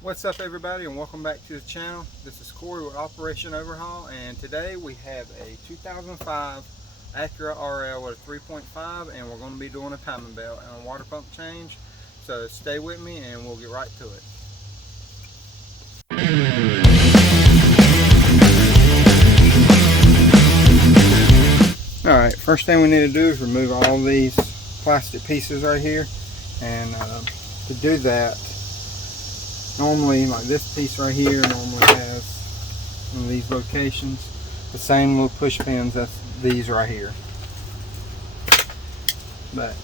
What's up everybody, and welcome back to the channel. This is Corey with Operation Overhaul, and today we have a 2005 Acura Rl with a 3.5, and we're going to be doing a timing belt and a water pump change. So stay with me and we'll get right to it. Alright, first thing we need to do is remove all these plastic pieces right here, and to do that, normally, like this piece right here normally has in these locations the same little push pins as these right here. But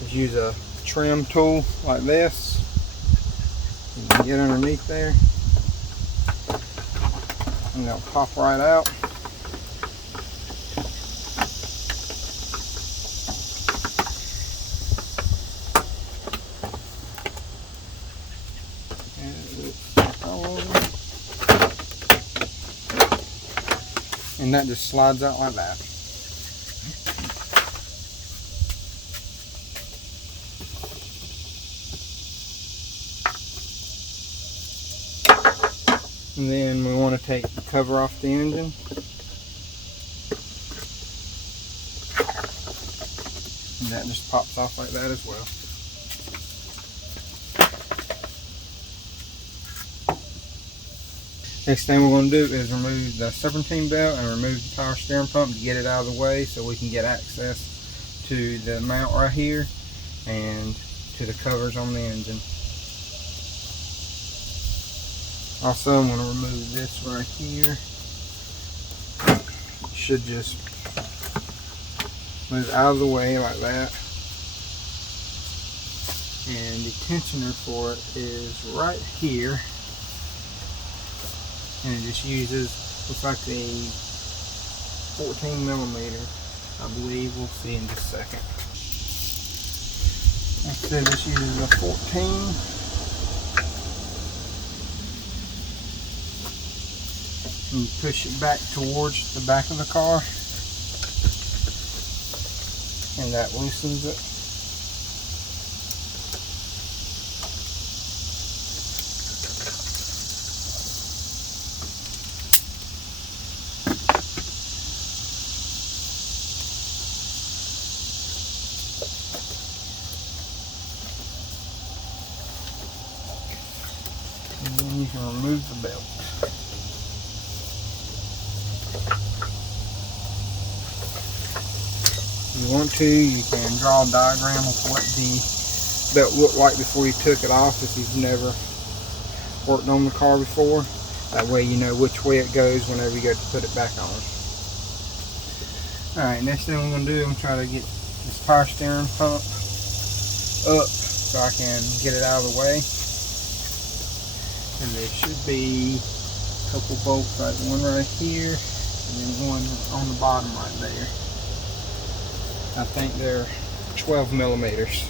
just use a trim tool like this. You can get underneath there and they'll pop right out. And that just slides out like that. And then we want to take the cover off the engine. And that just pops off like that as well. Next thing we're going to do is remove the Serpentine belt and remove the power steering pump to get it out of the way so we can get access to the mount right here and to the covers on the engine. Also, I'm going to remove this right here. It should just move out of the way like that. And the tensioner for it is right here. And it just uses, looks like a 14 millimeter, I believe. We'll see in just a second. Like I said, this uses a 14. And push it back towards the back of the car, and that loosens it. And then you can remove the belt. If you want to, you can draw a diagram of what the belt looked like before you took it off if you've never worked on the car before. That way you know which way it goes whenever you go to put it back on. Alright, next thing I'm going to do, I'm going to try to get this power steering pump up so I can get it out of the way. And there should be a couple bolts, like one right here and then one on the bottom right there. I think they're 12 millimeters.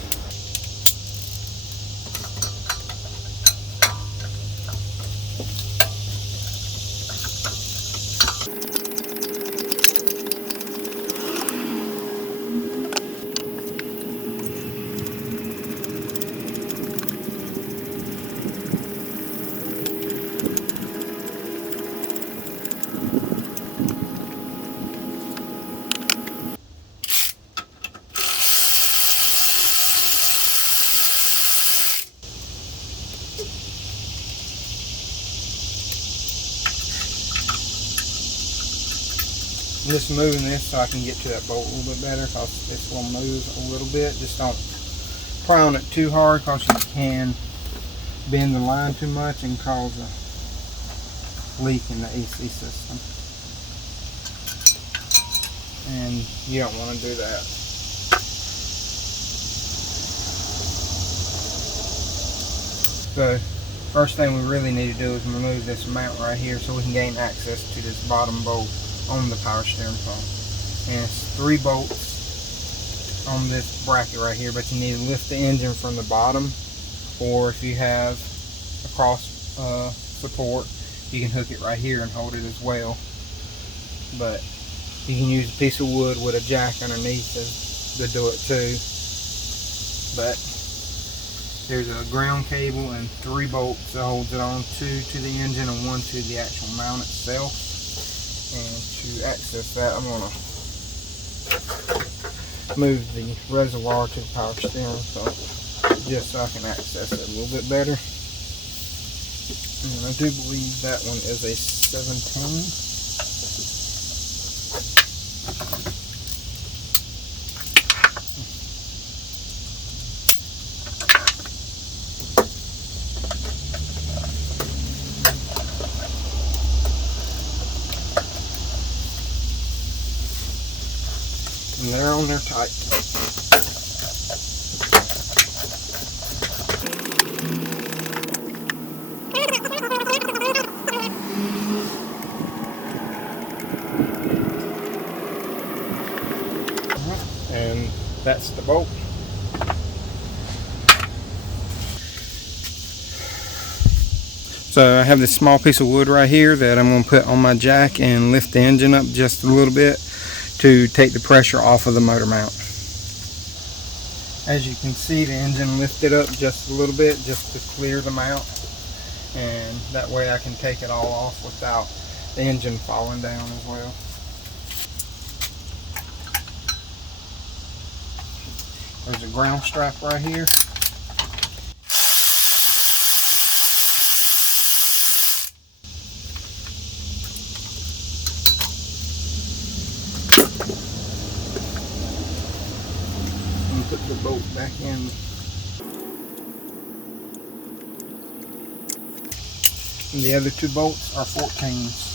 I'm just moving this so I can get to that bolt a little bit better, because this will move a little bit. Just don't pry on it too hard, because you can bend the line too much and cause a leak in the AC system. And you don't want to do that. So first thing we really need to do is remove this mount right here so we can gain access to this bottom bolt on the power steering pump. And it's 3 bolts on this bracket right here, but you need to lift the engine from the bottom, or if you have a cross support, you can hook it right here and hold it as well. But you can use a piece of wood with a jack underneath to do it too. But There's a ground cable and 3 bolts that holds it on, 2 to the engine and 1 to the actual mount itself. And to access that, I'm going to move the reservoir to the power steering just so I can access it a little bit better. And I do believe that one is a 17. And they're on there tight. And that's the bolt. So I have this small piece of wood right here that I'm going to put on my jack and lift the engine up just a little bit to take the pressure off of the motor mount. As you can see, the engine lifted up just a little bit just to clear the mount, and that way I can take it all off without the engine falling down as well. There's a ground strap right here. Put the bolt back in. And the other 2 bolts are 14s.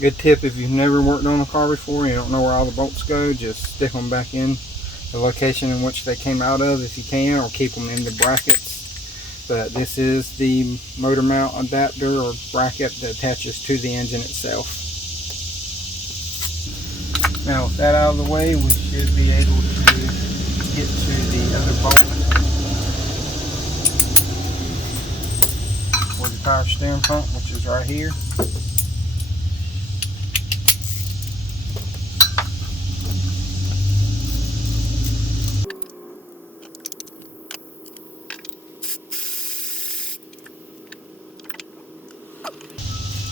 Good tip, if you've never worked on a car before and you don't know where all the bolts go, just stick them back in the location in which they came out of if you can, or keep them in the brackets. But this is the motor mount adapter or bracket that attaches to the engine itself. Now with that out of the way, we should be able to get to the other bolt for the power steering pump, which is right here.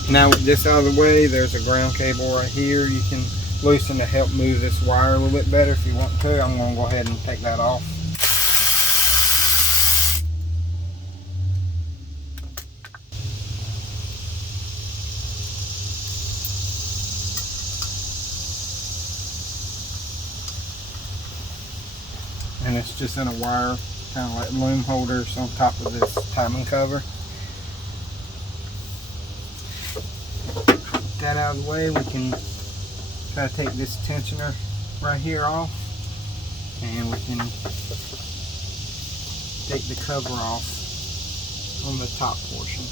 Now with this out of the way, there's a ground cable right here you can loosen to help move this wire a little bit better if you want to. I'm going to go ahead and take that off. And it's just in a wire, kind of like loom holders on top of this timing cover. That out of the way, we can try to take this tensioner right here off, and we can take the cover off on the top portion.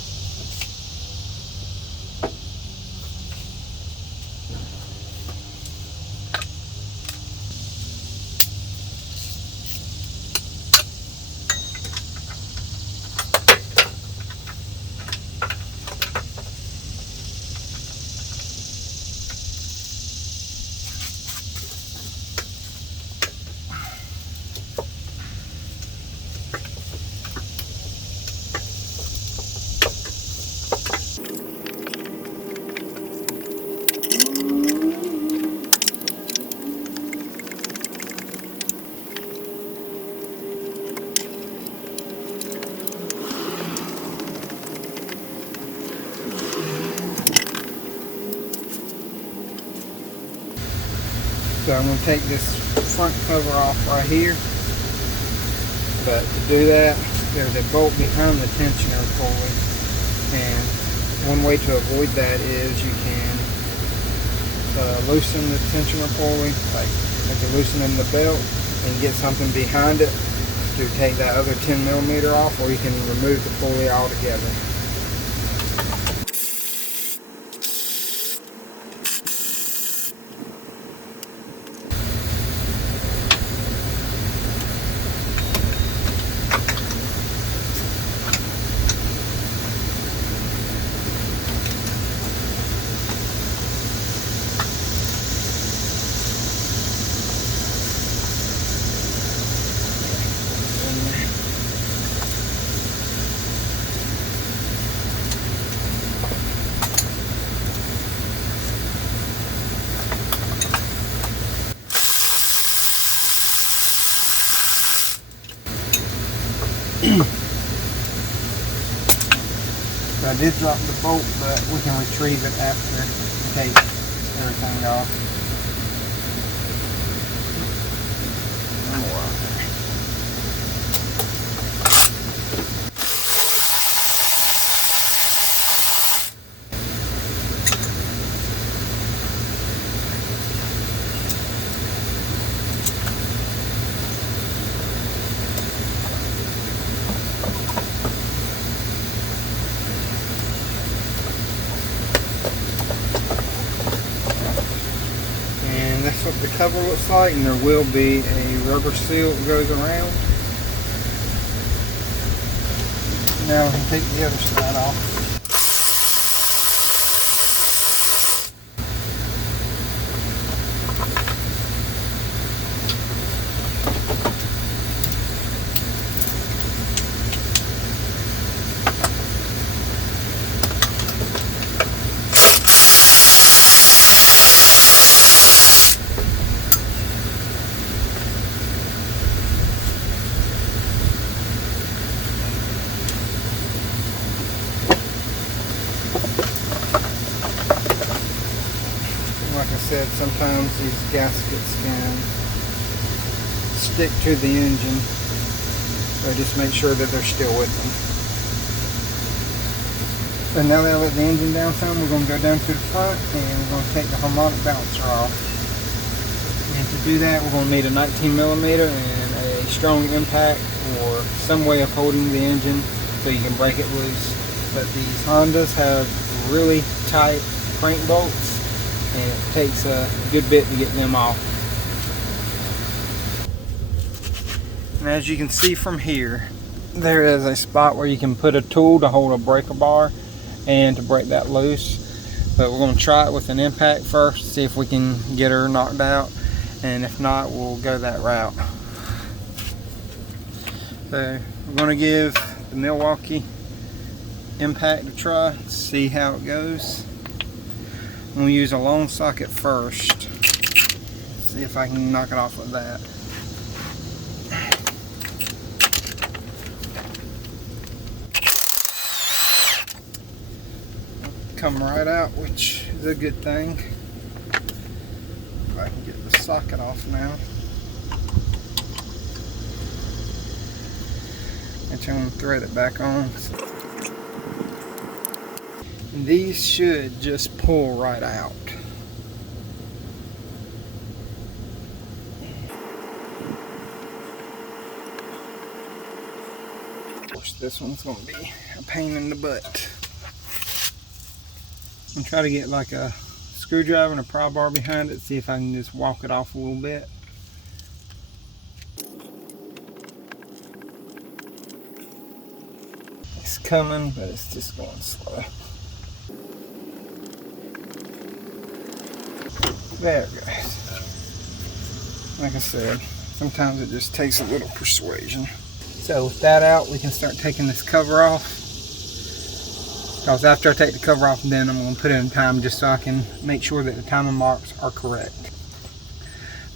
So I'm going to take this front cover off right here, but to do that, there's a bolt behind the tensioner pulley, and one way to avoid that is you can loosen the tensioner pulley, like you're loosening the belt, and get something behind it to take that other 10 millimeter off, or you can remove the pulley altogether. So I did drop the bolt, but we can retrieve it after we take everything off. That's what the cover looks like, and there will be a rubber seal that goes around. Now we can take the other side off. Like I said, sometimes these gaskets can stick to the engine, so just make sure that they're still with them. And now that I let the engine down some, we're going to go down to the front and we're going to take the harmonic balancer off. And to do that, we're going to need a 19 millimeter and a strong impact or some way of holding the engine so you can break it loose. But these Hondas have really tight crank bolts, and it takes a good bit to get them off. And as you can see from here, there is a spot where you can put a tool to hold a breaker bar and to break that loose. But we're going to try it with an impact first, see if we can get her knocked out, and if not, we'll go that route. So we're going to give the Milwaukee impact a try, see how it goes. I'm going to use a long socket first. See if I can knock it off with that. Come right out, which is a good thing. If I can get the socket off now. I'm going to thread it back on. And these should just pull right out. Of course, this one's going to be a pain in the butt. I'm going to try to get like a screwdriver and a pry bar behind it, see if I can just walk it off a little bit. It's coming, but it's just going slow. There it goes. Like I said, sometimes it just takes a little persuasion. So with that out, we can start taking this cover off. Because after I take the cover off, then I'm going to put it in time just so I can make sure that the timing marks are correct.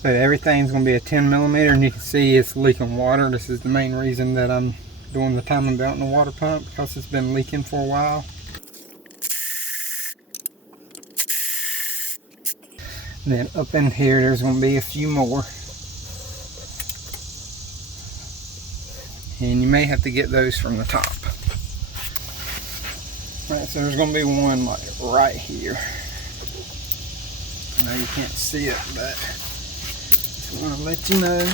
But everything's going to be a 10 millimeter, and you can see it's leaking water. This is the main reason that I'm doing the timing belt and the water pump, because it's been leaking for a while. And then up in here, there's going to be a few more. And you may have to get those from the top. Right, so there's going to be one like right here. I know you can't see it, but just want to let you know.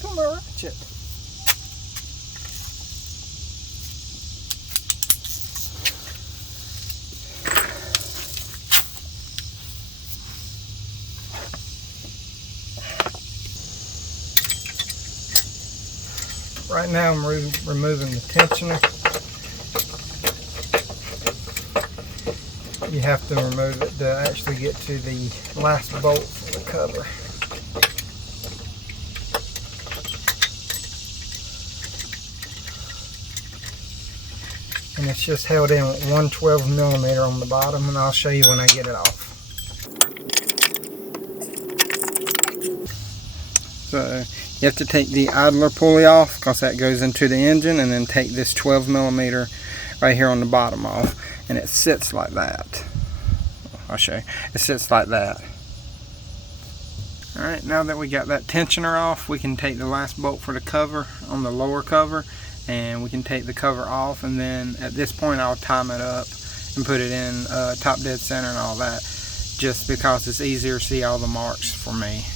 Put my ratchet. Right now I'm removing the tensioner. You have to remove it to actually get to the last bolt for the cover. And it's just held in with 112mm on the bottom, and I'll show you when I get it off. So you have to take the idler pulley off because that goes into the engine, and then take this 12mm right here on the bottom off, and it sits like that. I'll show you. It sits like that. Alright, now that we got that tensioner off, we can take the last bolt for the cover on the lower cover, and we can take the cover off, and then at this point I'll time it up and put it in top dead center and all that, just because it's easier to see all the marks for me.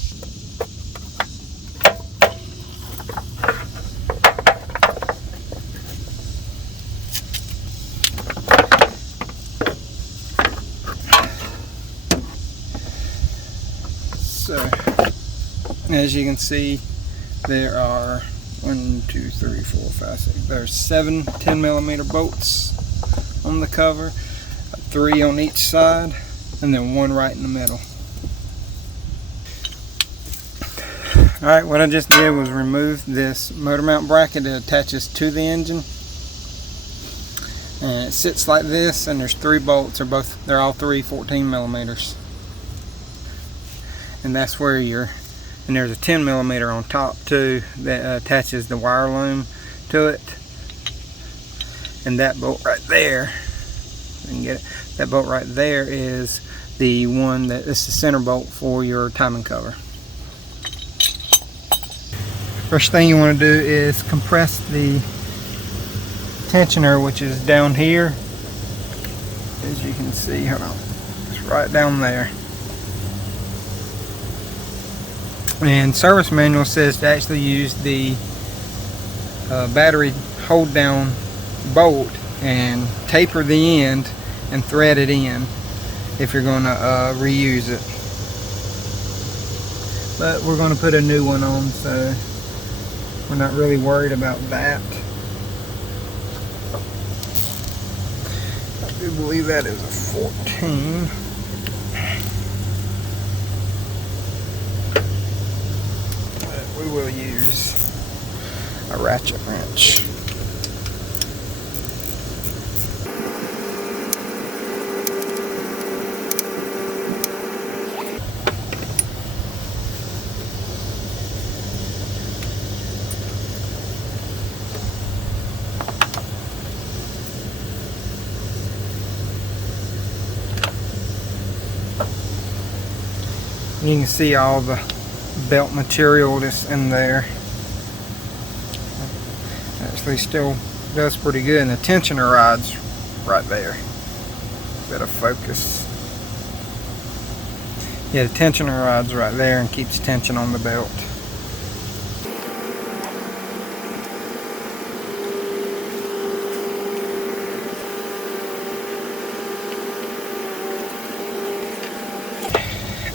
So as you can see, there are 1, 2, 3, 4, 5, 6. There's 7 10mm bolts on the cover, 3 on each side, and then 1 right in the middle. Alright, what I just did was remove this motor mount bracket that attaches to the engine. And it sits like this, and there's 3 bolts. They're all 3 14mm. And that's where and there's a 10mm on top too that attaches the wire loom to it. And that bolt right there, you can get it, that bolt right there is the one that is the center bolt for your timing cover. First thing you want to do is compress the tensioner, which is down here. As you can see, hold on, it's right down there. And service manual says to actually use the battery hold down bolt and taper the end and thread it in if you're going to reuse it. But we're going to put a new one on, so we're not really worried about that. I do believe that is a 14. We will use a ratchet wrench. You can see all the belt material that's in there. There's actually still does pretty good, and the tensioner rod's right there. Bit of focus. Yeah, the tensioner rod's right there and keeps tension on the belt.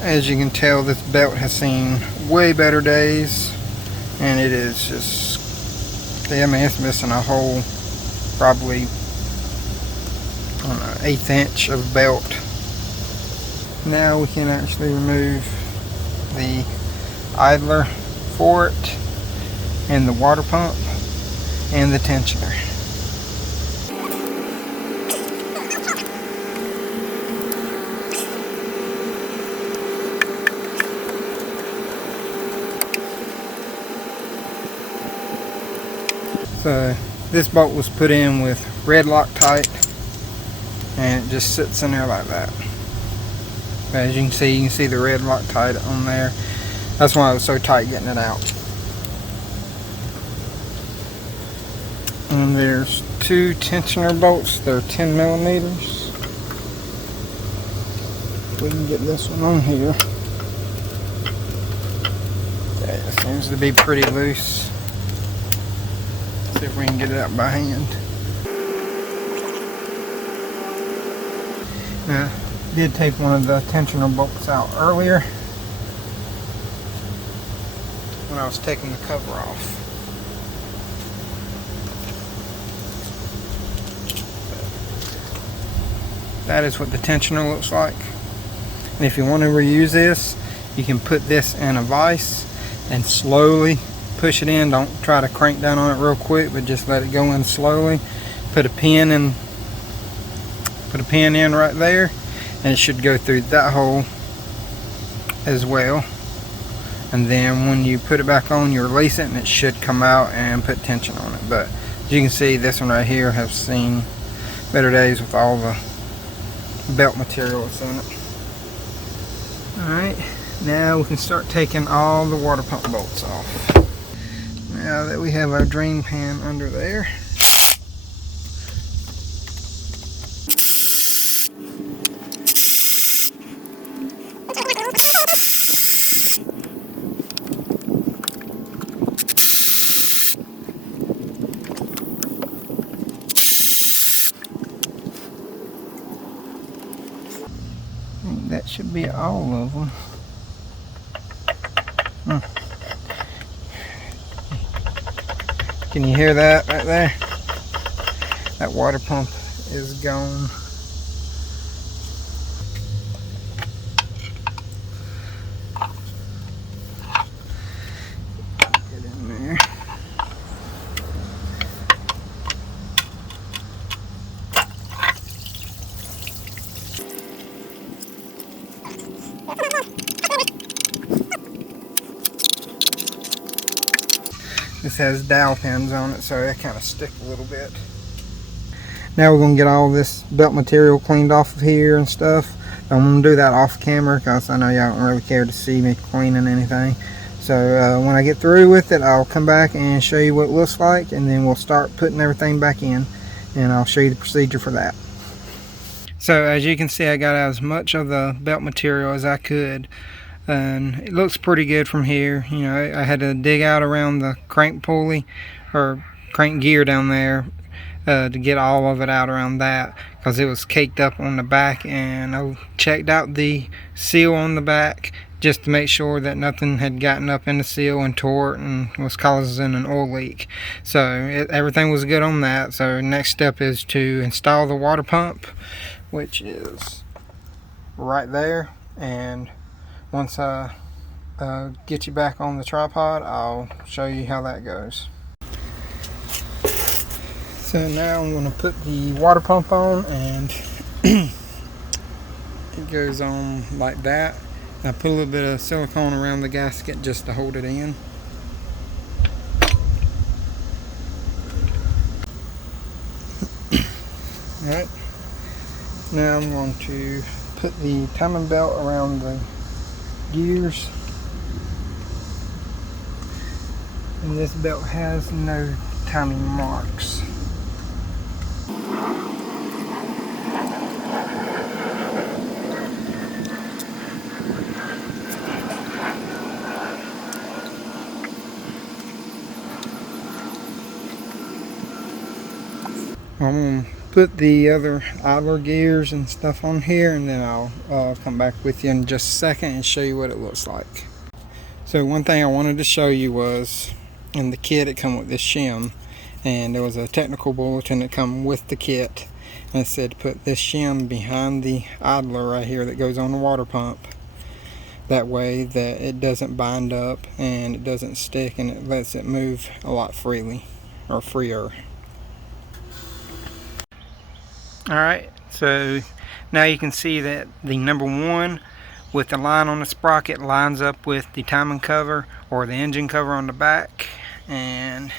As you can tell, this belt has seen way better days, and it is just, I mean, it's missing a whole, probably, I don't know, 1/8 inch of belt. Now we can actually remove the idler for it, and the water pump, and the tensioner. So this bolt was put in with red Loctite, and it just sits in there like that. As you can see the red Loctite on there. That's why it was so tight getting it out. And there's 2 tensioner bolts. They're 10 millimeters. We can get this one on here. Yeah, it seems to be pretty loose. See if we can get it out by hand. Now, I did take one of the tensioner bolts out earlier when I was taking the cover off. That is what the tensioner looks like. And if you want to reuse this, you can put this in a vise and slowly push it in. Don't try to crank down on it real quick, but just let it go in slowly. Put a pin in right there, and it should go through that hole as well. And then when you put it back on, you release it and it should come out and put tension on it. But as you can see, this one right here has seen better days with all the belt material that's in it. Alright, now we can start taking all the water pump bolts off. Now that we have our drain pan under there, that should be all of them. Can you hear that right there? That water pump is gone. Get in there. This has dowel pins on it, so they kind of stick a little bit. Now we're going to get all this belt material cleaned off of here and stuff. I'm going to do that off camera because I know y'all don't really care to see me cleaning anything. So when I get through with it, I'll come back and show you what it looks like, and then we'll start putting everything back in, and I'll show you the procedure for that. So as you can see, I got out as much of the belt material as I could, and it looks pretty good from here. You know, I had to dig out around the crank pulley or crank gear down there to get all of it out around that, because it was caked up on the back, and I checked out the seal on the back just to make sure that nothing had gotten up in the seal and tore it and was causing an oil leak. So everything was good on that. So next step is to install the water pump, which is right there. And once I get you back on the tripod, I'll show you how that goes. So now I'm going to put the water pump on, and it goes on like that. I put a little bit of silicone around the gasket just to hold it in. Alright, now I'm going to put the timing belt around the gears. And this belt has no timing marks. I'm going to put the other idler gears and stuff on here, and then I'll come back with you in just a second and show you what it looks like. So one thing I wanted to show you was, in the kit it come with this shim, and there was a technical bulletin that come with the kit, and it said to put this shim behind the idler right here that goes on the water pump. That way that it doesn't bind up and it doesn't stick, and it lets it move a lot freely, or freer. Alright, so now you can see that the number 1 with the line on the sprocket lines up with the timing cover or the engine cover on the back, and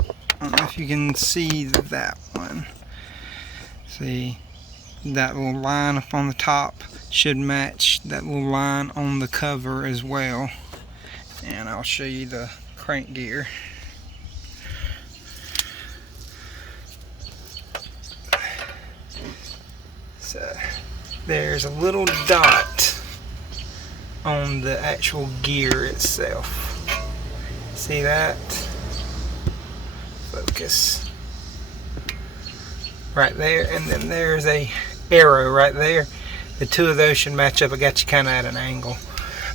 I don't know if you can see that one. See, that little line up on the top should match that little line on the cover as well. And I'll show you the crank gear. So there's a little dot on the actual gear itself. See that? Focus. Right there, and then there's a arrow right there. The two of those should match up. I got you kind of at an angle,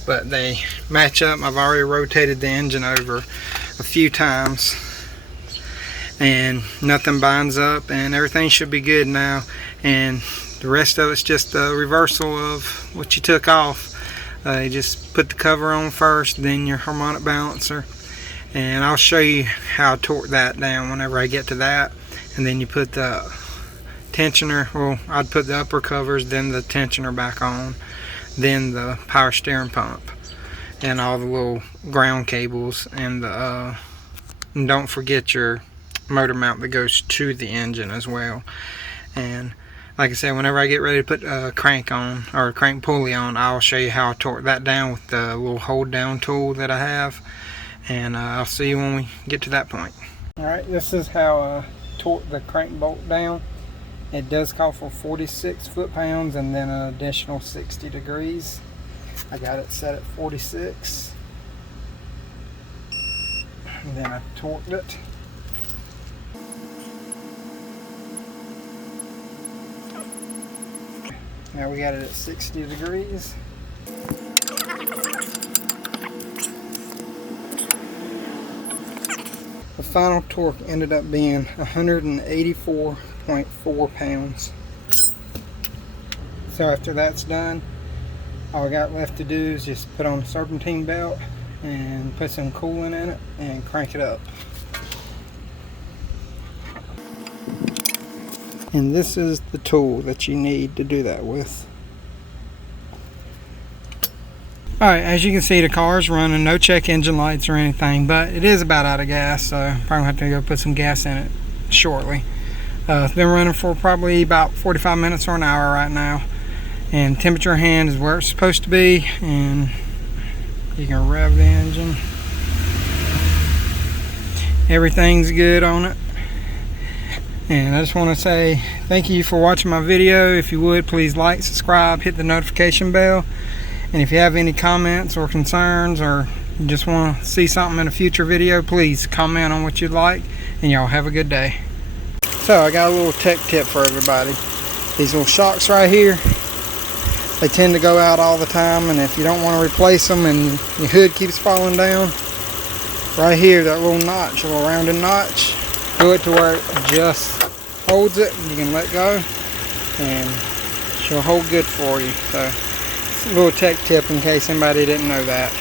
but they match up. I've already rotated the engine over a few times, and nothing binds up, and everything should be good now. And the rest of it's just a reversal of what you took off. You just put the cover on first, then your harmonic balancer, and I'll show you how to torque that down whenever I get to that. And then you put the tensioner, well, I'd put the upper covers, then the tensioner back on, then the power steering pump, and all the little ground cables, and the and don't forget your motor mount that goes to the engine as well. And like I said, whenever I get ready to put a crank on, or a crank pulley on, I'll show you how I torque that down with the little hold down tool that I have, and I'll see you when we get to that point. Alright, this is how I torque the crank bolt down. It does call for 46 foot-pounds and then an additional 60 degrees. I got it set at 46. And then I torqued it. Now we got it at 60 degrees. The final torque ended up being 184.4 pounds. So after that's done, all I got left to do is just put on a serpentine belt and put some coolant in it and crank it up. And this is the tool that you need to do that with. Alright, as you can see, the car is running, no check engine lights or anything, but it is about out of gas, so probably have to go put some gas in it shortly. It's been running for probably about 45 minutes or an hour right now, and temperature hand is where it's supposed to be, and you can rev the engine. Everything's good on it. And I just want to say thank you for watching my video. If you would, please like, subscribe, hit the notification bell. And if you have any comments or concerns, or you just want to see something in a future video, please comment on what you'd like. And y'all have a good day. So I got a little tech tip for everybody. These little shocks right here, they tend to go out all the time, and if you don't want to replace them and your hood keeps falling down, right here, that little notch, a little rounded notch, do it to where it just holds it, and you can let go, and she'll hold good for you. So it's a little tech tip in case anybody didn't know that.